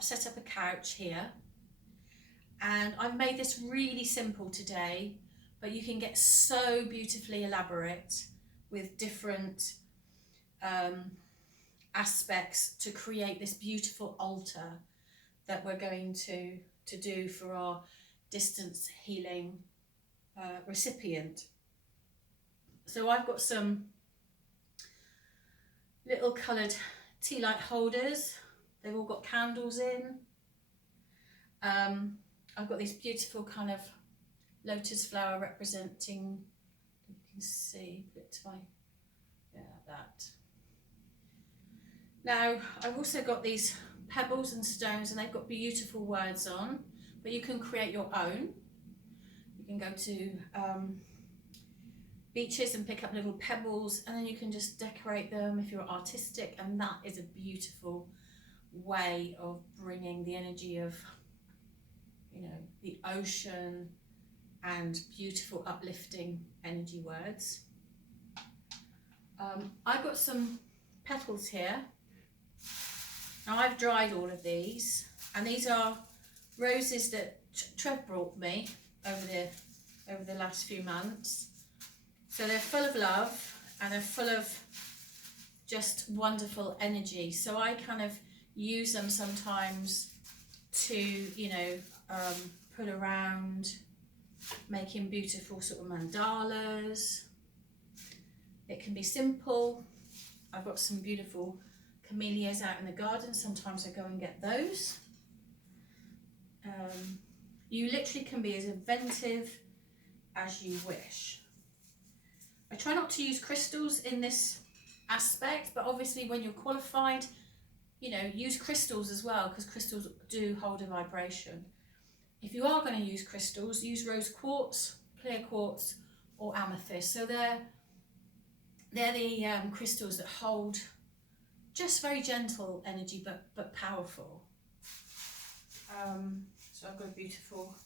I've set up a couch here, and I've made this really simple today, but you can get so beautifully elaborate with different aspects to create this beautiful altar that we're going to do for our distance healing recipient. So I've got some little coloured tea light holders. They've all got candles in. I've got this beautiful kind of lotus flower representing, you can see, put to my, yeah, that. Now, I've also got these pebbles and stones, and they've got beautiful words on, but you can create your own. You can go to beaches and pick up little pebbles, and then you can just decorate them if you're artistic, and that is a beautiful way of bringing the energy of, you know, the ocean and beautiful uplifting energy words. I've got some petals here. Now I've dried all of these, and these are roses that Trev brought me over the last few months. So they're full of love, and they're full of just wonderful energy. So I kind of use them sometimes to, you know, put around making beautiful sort of mandalas. It can be simple. I've got some beautiful camellias out in the garden. Sometimes I go and get those. You literally can be as inventive as you wish. I try not to use crystals in this aspect, but obviously when you're qualified, you know, use crystals as well, because crystals do hold a vibration. If you are going to use crystals, use rose quartz, clear quartz, or amethyst. So they're the crystals that hold just very gentle energy, but powerful. So I've got a beautiful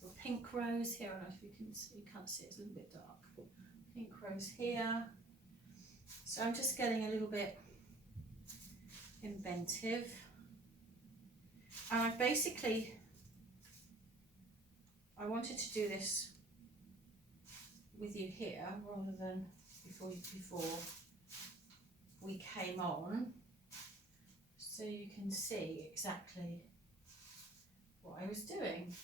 little pink rose here. I don't know if you can see, you can't see, it's a little bit dark. Pink rose here. So I'm just getting a little bit inventive. And I wanted to do this with you here rather than before we came on, so you can see exactly what I was doing.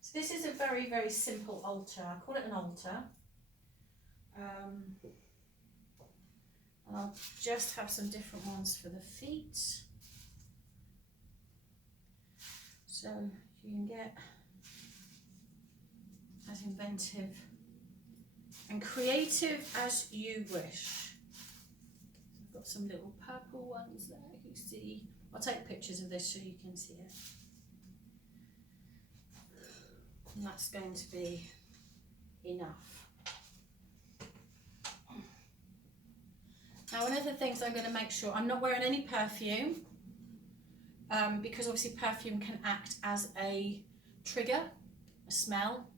So this is a very, very simple altar. I call it an altar. And I'll just have some different ones for the feet. So you can get as inventive and creative as you wish. I've got some little purple ones there, you can see. I'll take pictures of this so you can see it. And that's going to be enough. Now, one of the things I'm going to make sure, I'm not wearing any perfume, because obviously perfume can act as a trigger, a smell,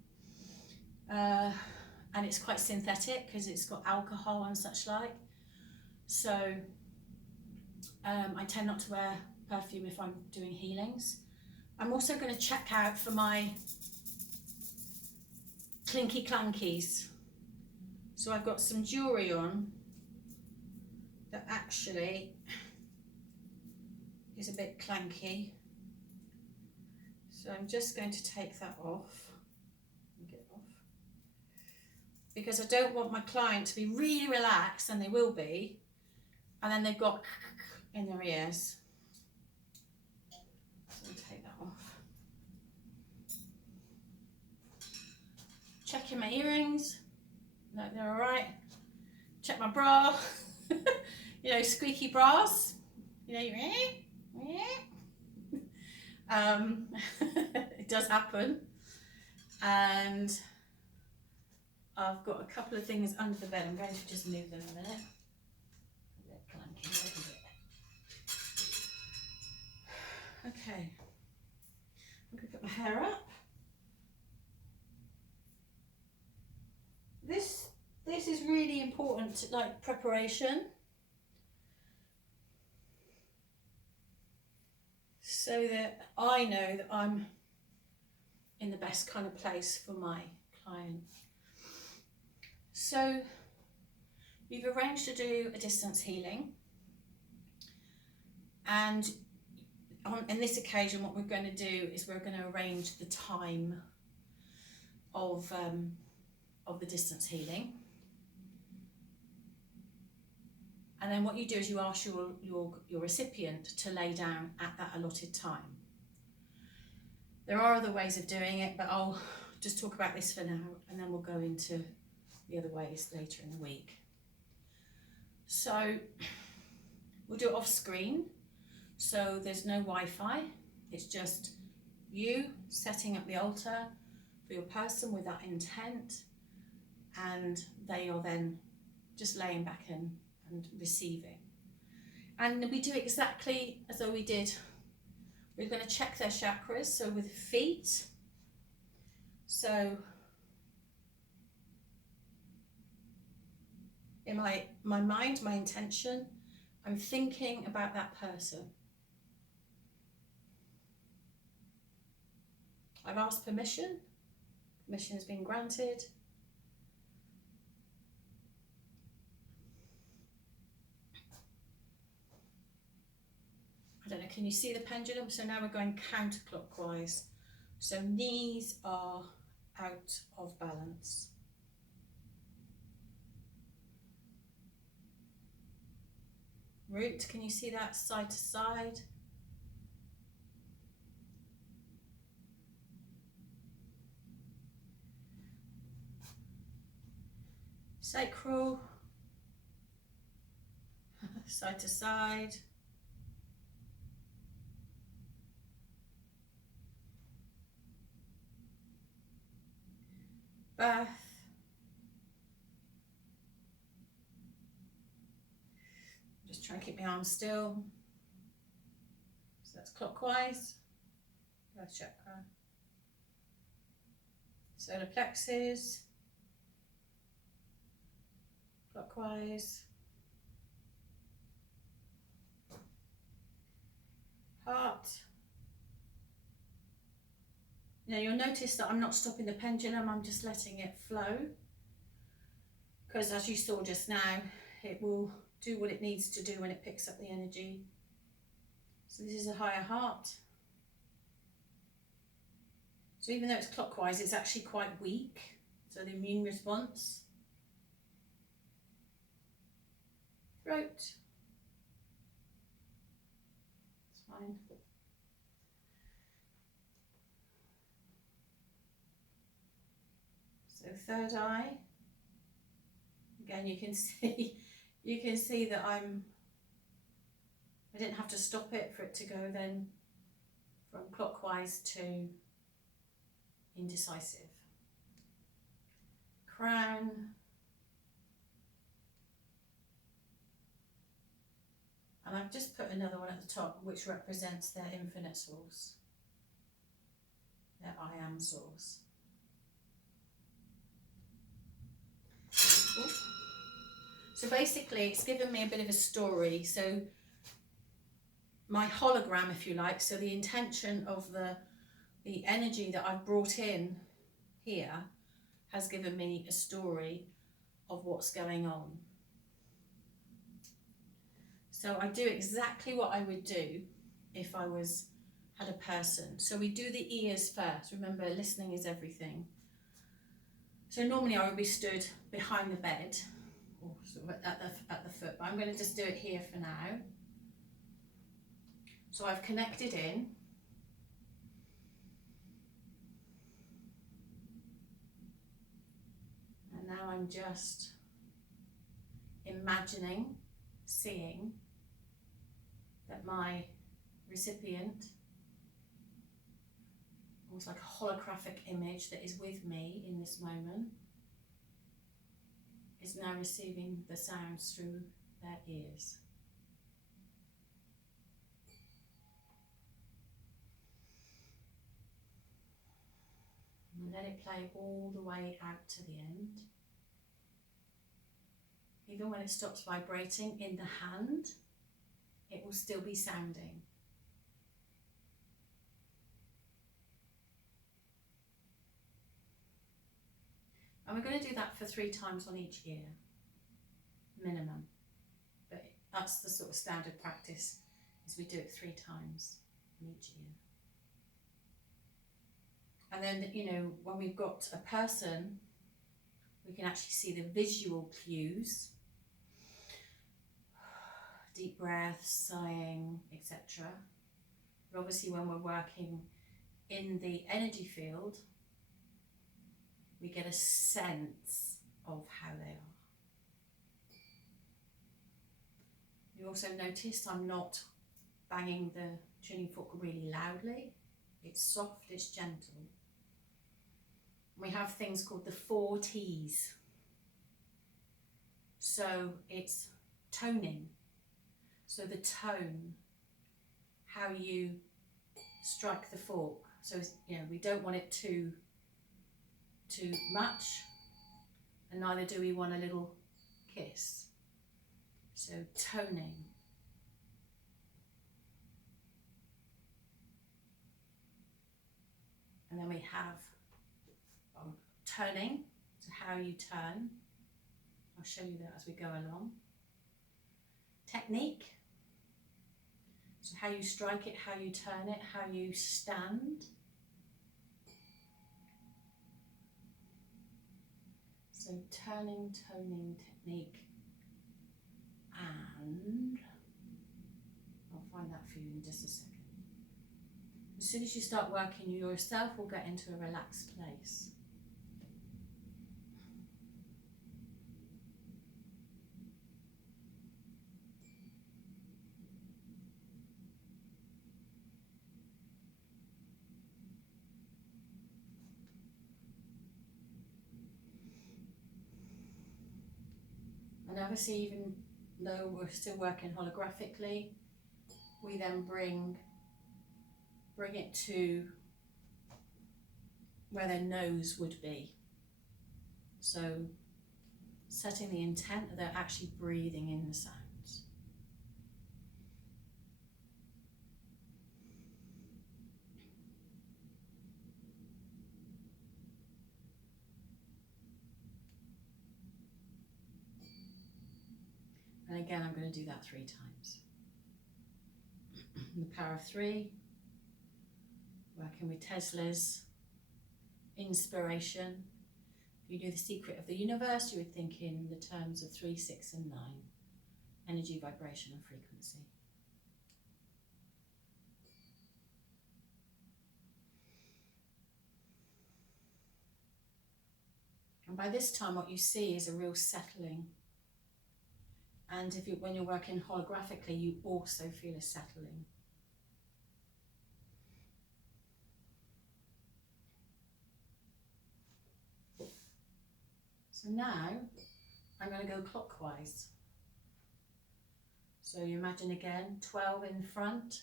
and it's quite synthetic because it's got alcohol and such like. So I tend not to wear perfume if I'm doing healings. I'm also going to check out for my clinky clankies. So I've got some jewellery on that actually is a bit clanky. So I'm just going to take that off. Get it off. Because I don't want my client to be really relaxed, and they will be, and then they've got in their ears. So I'll take that off. Checking my earrings. No, they're all right. Check my bra. You know, squeaky bras. You know, it does happen. And I've got a couple of things under the bed. I'm going to just move them a minute. A bit clunky, a bit. Okay. I'm going to put my hair up. This is really important, like preparation. so that I know that I'm in the best kind of place for my client. So we've arranged to do a distance healing, and in this occasion what we're going to do is we're going to arrange the time of the distance healing. And then what you do is you ask your recipient to lay down at that allotted time. There are other ways of doing it, but I'll just talk about this for now, and then we'll go into the other ways later in the week. So we'll do it off screen, so there's no Wi-Fi. It's just you setting up the altar for your person with that intent, and they are then just laying back and receiving. And we do exactly as though we did. We're going to check their chakras, so with feet. So in my mind, my intention, I'm thinking about that person. I've asked permission. Permission has been granted. I don't know, can you see the pendulum? So now we're going counterclockwise. So knees are out of balance. Root, can you see that side to side? Sacral, side to side. Birth. Just try and keep my arms still. So that's clockwise. Birth chakra. Solar plexus. Clockwise. Heart. Now you'll notice that I'm not stopping the pendulum, I'm just letting it flow. Because as you saw just now, it will do what it needs to do when it picks up the energy. So this is a higher heart. So even though it's clockwise, it's actually quite weak. So the immune response. Throat. It's fine. So third eye. Again, you can see that I didn't have to stop it for it to go then from clockwise to indecisive. Crown. And I've just put another one at the top which represents their infinite source, their I am source. Ooh. So basically it's given me a bit of a story. So my hologram, if you like, so the intention of the energy that I've brought in here has given me a story of what's going on. So I do exactly what I would do if I had a person. So we do the ears first. Remember, listening is everything. So normally I would be stood behind the bed, or sort of at the foot, but I'm going to just do it here for now. So I've connected in. And now I'm just imagining, seeing that my recipient, almost like a holographic image that is with me in this moment, is now receiving the sounds through their ears. And let it play all the way out to the end. Even when it stops vibrating in the hand, it will still be sounding. And we're going to do that for 3 times on each ear, minimum. But that's the sort of standard practice, is we do it 3 times on each ear. And then, you know, when we've got a person, we can actually see the visual cues. Deep breaths, sighing, etc. But obviously when we're working in the energy field, we get a sense of how they are. You also noticed I'm not banging the tuning fork really loudly. It's soft, it's gentle. We have things called the 4 T's. So it's toning. So the tone, how you strike the fork. So you know, we don't want it too much, and neither do we want a little kiss. So toning. And then we have turning, so how you turn. I'll show you that as we go along. Technique, so how you strike it, how you turn it, how you stand. So turning, toning, technique, and I'll find that for you in just a second. As soon as you start working, you yourself will get into a relaxed place. And obviously, even though we're still working holographically, we then bring it to where their nose would be. So setting the intent that they're actually breathing in the sounds. And again, I'm going to do that 3 times. The power of 3, working with Tesla's inspiration. If you knew the secret of the universe, you would think in the terms of 3, 6, and 9, energy, vibration, and frequency. And by this time, what you see is a real settling. And when you're working holographically, you also feel a settling. So now I'm going to go clockwise. So you imagine again, 12 in front,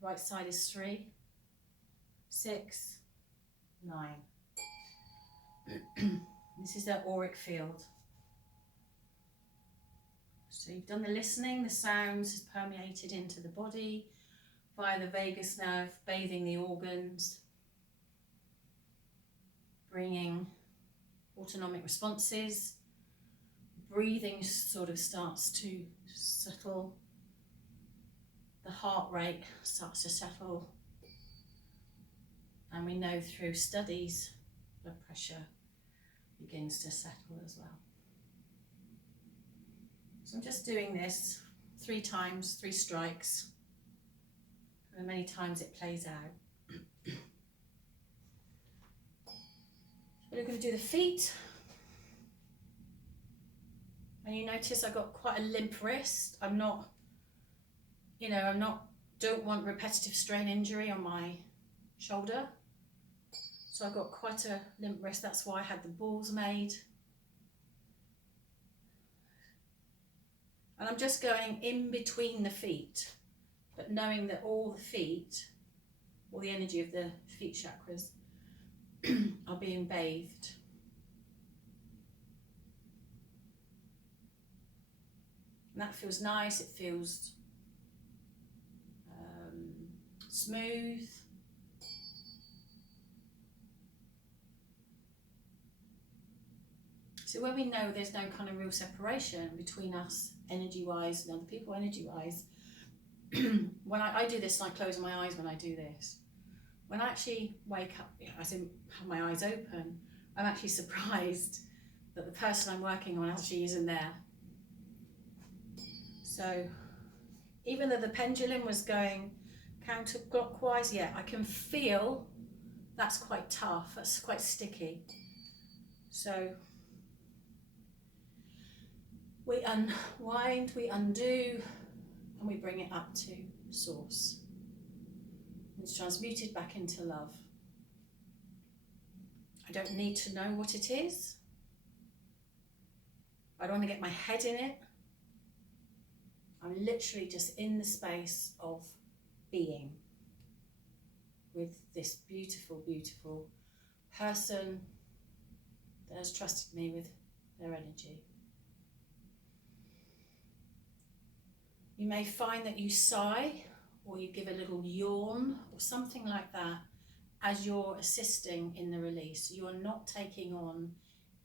right side is 3, 6, 9. This is their auric field. So you've done the listening, the sounds has permeated into the body via the vagus nerve, bathing the organs, bringing autonomic responses. Breathing sort of starts to settle. The heart rate starts to settle. And we know through studies, blood pressure begins to settle as well. So I'm just doing this 3 times, 3 strikes, and many times it plays out. We're going to do the feet. And you notice I've got quite a limp wrist. Don't want repetitive strain injury on my shoulder. So I've got quite a limp wrist. That's why I had the balls made. And I'm just going in between the feet, but knowing that all the feet, all the energy of the feet chakras are being bathed. And that feels nice, it feels smooth. So when we know there's no kind of real separation between us energy-wise and other people energy-wise, when I do this and I close my eyes when I do this, when I actually wake up, as in have my eyes open, I'm actually surprised that the person I'm working on actually isn't there. So even though the pendulum was going counterclockwise, yeah, I can feel that's quite tough, that's quite sticky. So we unwind, we undo, and we bring it up to source. It's transmuted back into love. I don't need to know what it is. I don't want to get my head in it. I'm literally just in the space of being with this beautiful, beautiful person that has trusted me with their energy. You may find that you sigh or you give a little yawn or something like that as you're assisting in the release. You are not taking on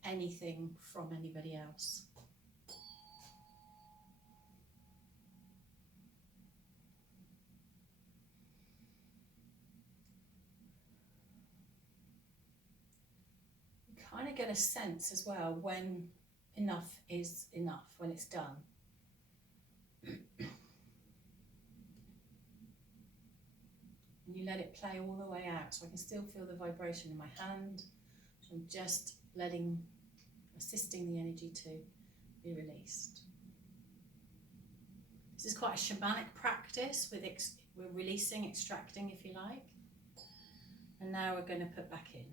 anything from anybody else. You kind of get a sense as well when enough is enough, when it's done. And you let it play all the way out, so I can still feel the vibration in my hand. So I'm just assisting the energy to be released. This is quite a shamanic practice with we're releasing, extracting, if you like. And now we're going to put back in.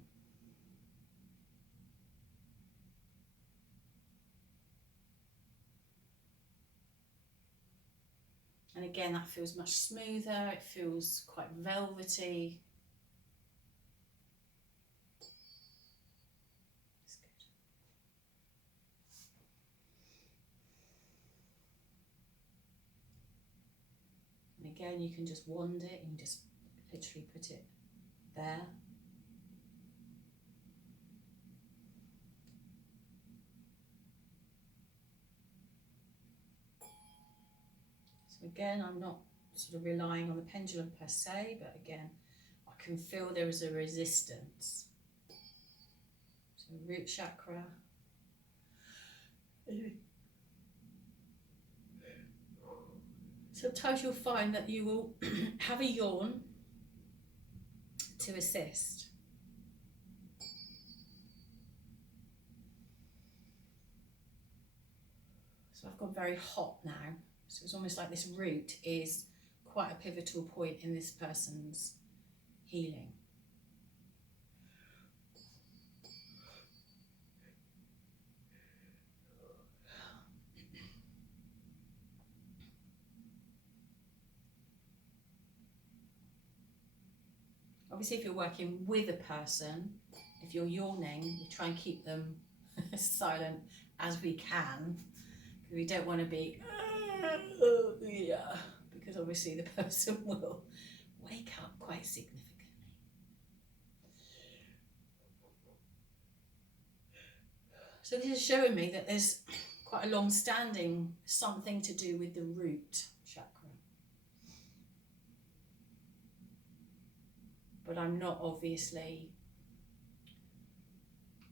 And again, that feels much smoother, it feels quite velvety. That's good. And again, you can just wand it and just literally put it there. So again, I'm not sort of relying on the pendulum per se, but again, I can feel there is a resistance. So root chakra. Sometimes you'll find that you will have a yawn to assist. So I've gone very hot now. So it's almost like this root is quite a pivotal point in this person's healing. Obviously, if you're working with a person, if you're yawning, we try and keep them as silent as we can. We don't want to be, yeah, because obviously the person will wake up quite significantly. So this is showing me that there's quite a long-standing something to do with the root chakra. But I'm not obviously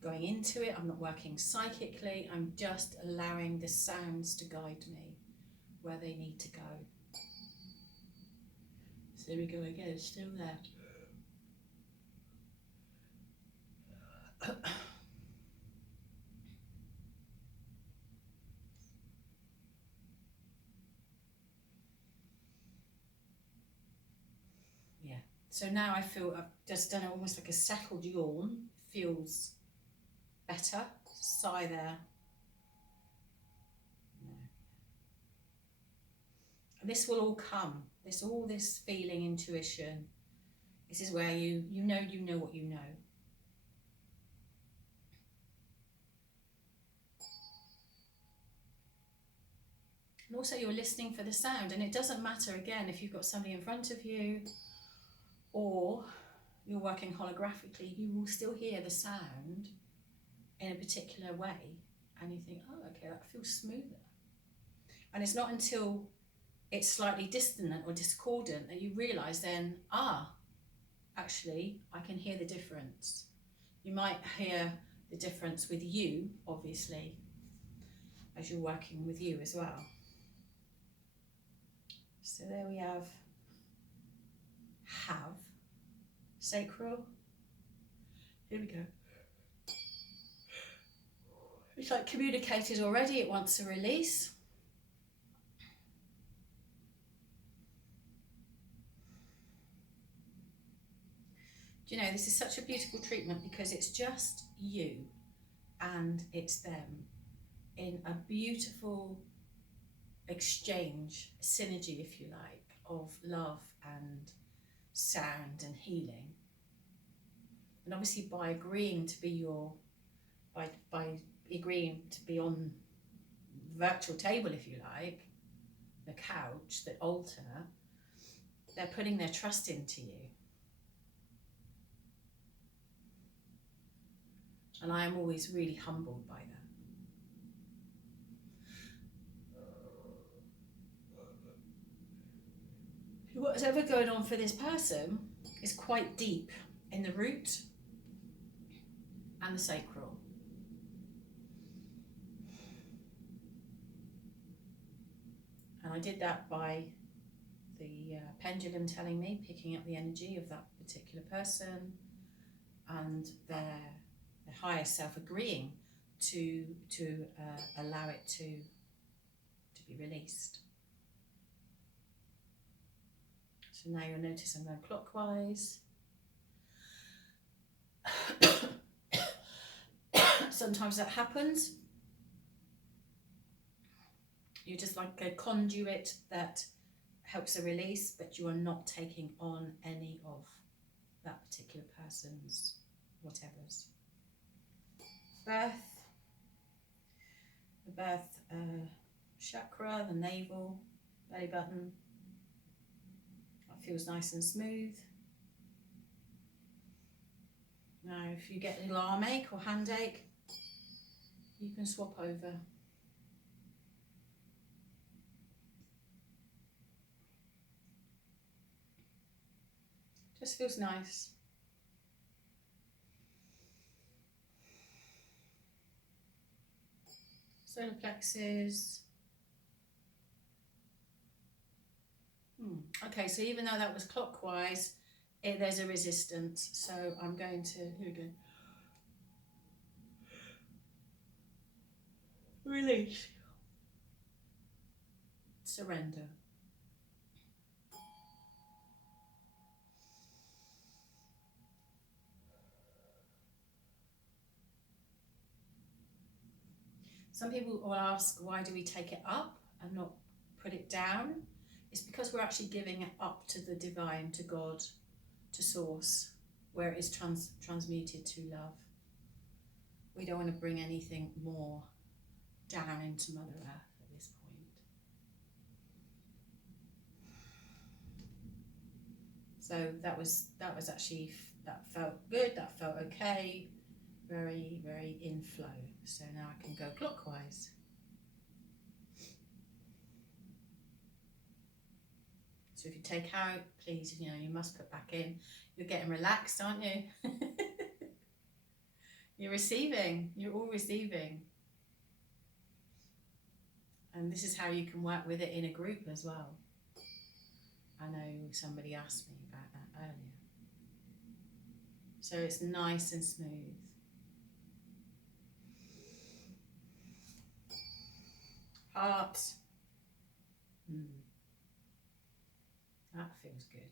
going into it, I'm not working psychically, I'm just allowing the sounds to guide me where they need to go. So there we go again, it's still there. Yeah, so now I feel I've just done almost like a settled yawn, feels better, sigh there. And this will all come, all this feeling, intuition. This is where you know what you know. And also you're listening for the sound, and it doesn't matter again if you've got somebody in front of you or you're working holographically, you will still hear the sound in a particular way. and you think, oh, okay, that feels smoother. And it's not until it's slightly dissonant or discordant that you realise then, actually, I can hear the difference. You might hear the difference with you, obviously, as you're working with you as well. So there we have sacral. Here we go. It's like communicated already, it wants a release. Do you know, this is such a beautiful treatment because it's just you and it's them in a beautiful exchange, synergy, if you like, of love and sound and healing. And obviously by agreeing to be by agreeing to be on the virtual table, if you like, the couch, the altar, they're putting their trust into you. And I am always really humbled by that. Whatever going on for this person is quite deep in the root and the sacral. And I did that by the pendulum telling me, picking up the energy of that particular person and their higher self agreeing to allow it to be released. So now you'll notice I'm going clockwise. Sometimes that happens. You're just like a conduit that helps a release, but you are not taking on any of that particular person's whatever's. The birth chakra, the navel, belly button. That feels nice and smooth. Now, if you get a little arm ache or hand ache, you can swap over. Just feels nice. Solar plexus. Okay, so even though that was clockwise, there's a resistance. So I'm going to, here we go. Release. Surrender. Some people will ask, why do we take it up and not put it down? It's because we're actually giving it up to the divine, to God, to source, where it is transmuted to love. We don't want to bring anything more down into Mother Earth at this point. So that was actually, that felt good, that felt okay, very, very in flow. So now I can go clockwise. So if you take out, please, you must put back in. You're getting relaxed, aren't you? You're receiving, you're all receiving. And this is how you can work with it in a group as well. I know somebody asked me about that earlier. So it's nice and smooth. Heart. That feels good.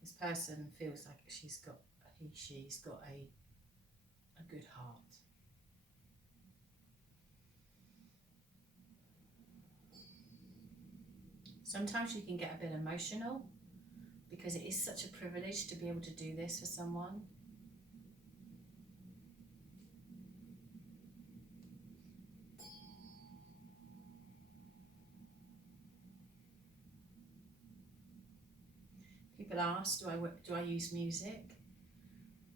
This person feels like she's got a good heart. Sometimes you can get a bit emotional because it is such a privilege to be able to do this for someone. People ask, do I use music?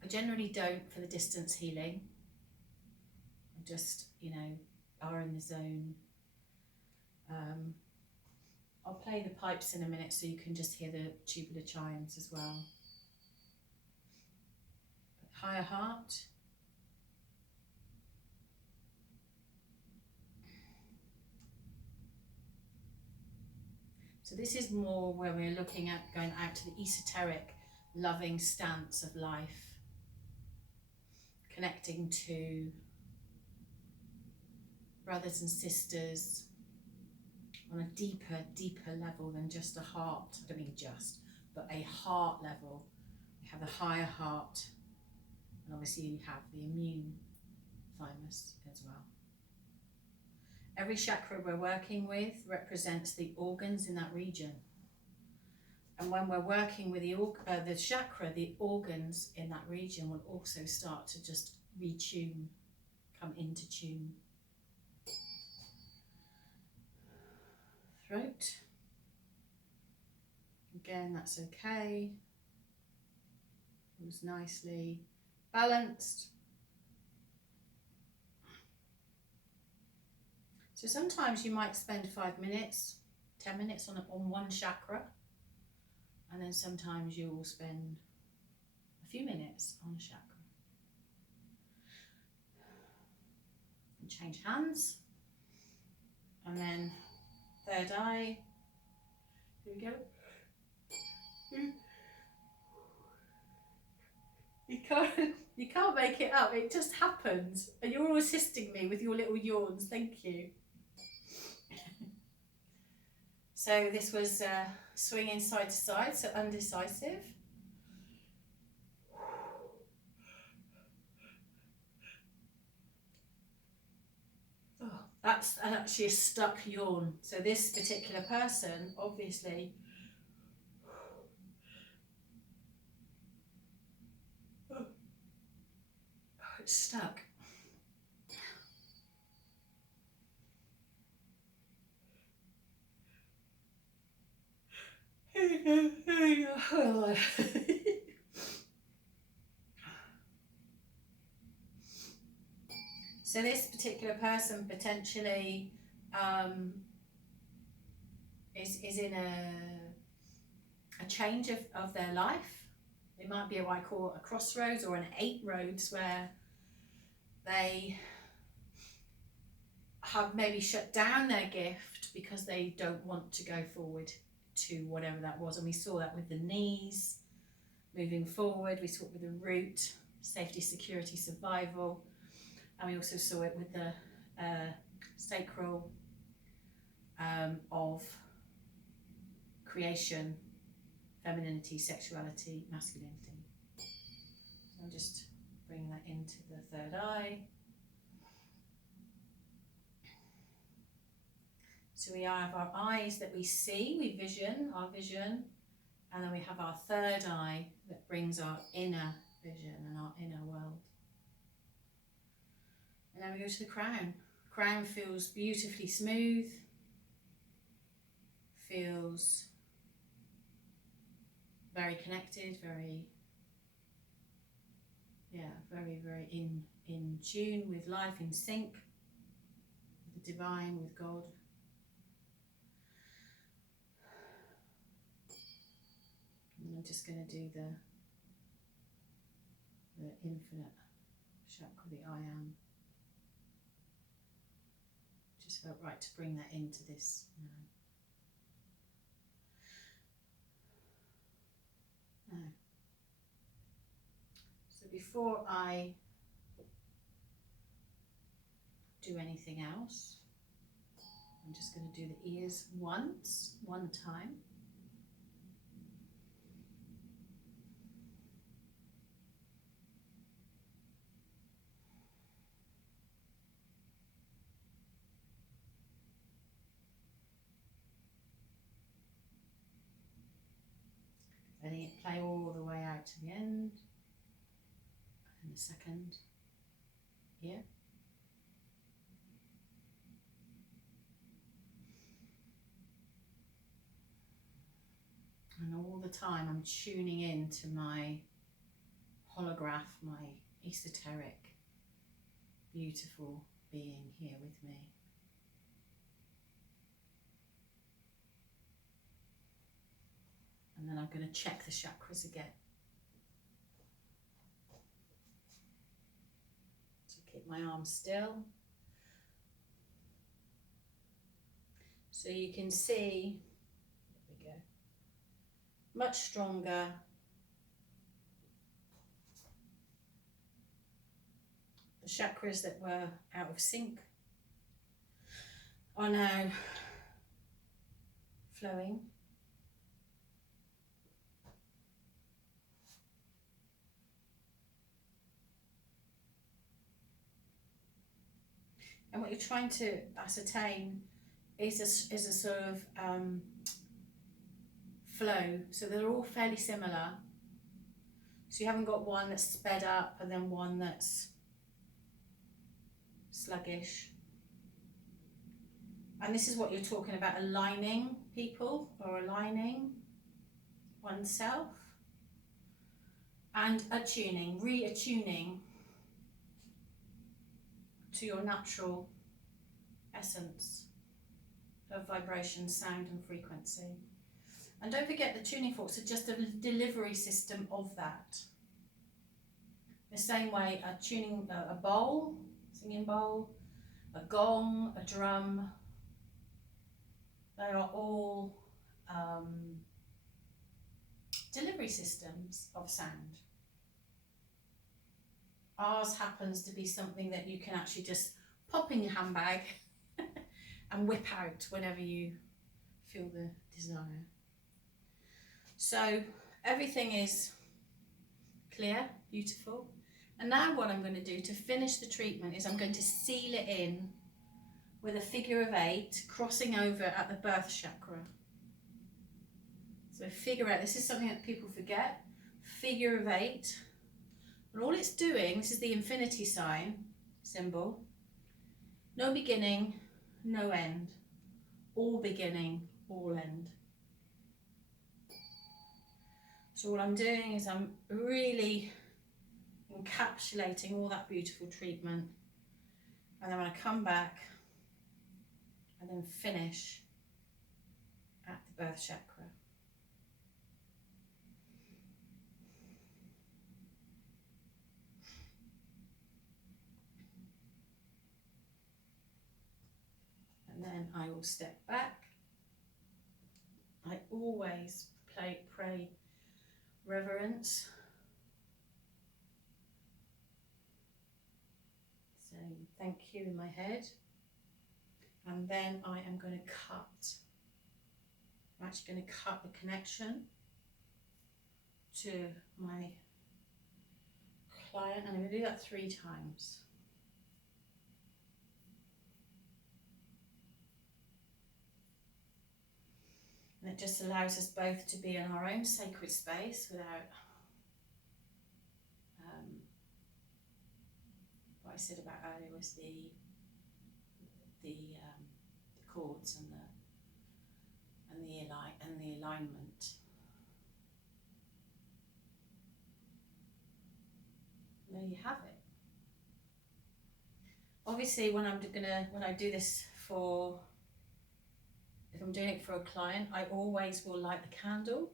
I generally don't for the distance healing. just, you know, are in the zone. I'll play the pipes in a minute so you can just hear the tubular chimes as well. But higher heart. So this is more where we're looking at going out to the esoteric, loving stance of life, connecting to brothers and sisters on a deeper, deeper level than just a heart. I don't mean just, but a heart level. We have the higher heart, and obviously you have the immune thymus as well. Every chakra we're working with represents the organs in that region. And when we're working with the chakra, the organs in that region will also start to just retune, come into tune. Throat. Again, that's okay. Feels nicely balanced. So sometimes you might spend 5 minutes, 10 minutes on one chakra, and then sometimes you'll spend a few minutes on a chakra. And change hands, and then third eye. Here we go. You can't make it up. It just happens, and you're all assisting me with your little yawns. Thank you. So this was swinging side to side, so undecisive. Oh, that's actually a stuck yawn. So this particular person, obviously, it's stuck. So this particular person potentially is in a change of their life. It might be what I call a crossroads or an 8 roads, where they have maybe shut down their gift because they don't want to go forward to whatever that was. And we saw that with the knees, moving forward. We saw it with the root, safety, security, survival. And we also saw it with the sacral of creation, femininity, sexuality, masculinity. So I'm just bringing that into the third eye. So we have our eyes that we see, we vision, our vision, and then we have our third eye that brings our inner vision and our inner world. And then we go to the crown. Crown feels beautifully smooth, feels very connected, very in tune with life, in sync with the divine, with God. And I'm just going to do the infinite chakra, the I am. Just felt right to bring that into this now. So before I do anything else, I'm just going to do the ears one time. Letting it play all the way out to the end. And the second ear. And all the time I'm tuning in to my holograph, my esoteric, beautiful being here with me. And then I'm going to check the chakras again. So keep my arms still. So you can see, there we go, much stronger. The chakras that were out of sync are now flowing. And what you're trying to ascertain is a sort of flow. So they're all fairly similar. So you haven't got one that's sped up and then one that's sluggish. And this is what you're talking about, aligning people or aligning oneself and attuning, reattuning to your natural essence of vibration, sound and frequency. And don't forget the tuning forks are just a delivery system of that. The same way a tuning, a bowl, singing bowl, a gong, a drum, they are all delivery systems of sound. Ours happens to be something that you can actually just pop in your handbag and whip out whenever you feel the desire. So everything is clear, beautiful. And now what I'm going to do to finish the treatment is I'm going to seal it in with a figure of 8 crossing over at the birth chakra. So figure 8, this is something that people forget, figure of 8. And all it's doing, this is the infinity sign symbol, no beginning, no end, all beginning, all end. So what I'm doing is I'm really encapsulating all that beautiful treatment, and then when I come back and then finish at the birth chakra. And then I will step back. I always pray reverence, saying thank you in my head, and then I am going to cut. I'm actually going to cut the connection to my client, and I'm going to do that 3 times. And it just allows us both to be in our own sacred space without what I said about earlier was the chords and the alignment. There you have it. Obviously, when I do this for, if I'm doing it for a client, I always will light the candle,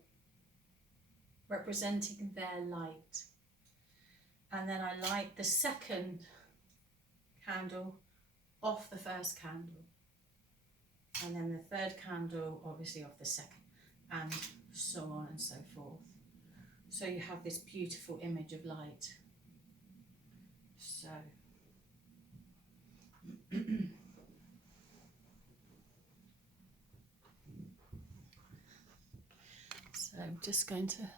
representing their light. And then I light the second candle off the first candle. And then the third candle, obviously, off the second, and so on and so forth. So you have this beautiful image of light. So, so I'm just going to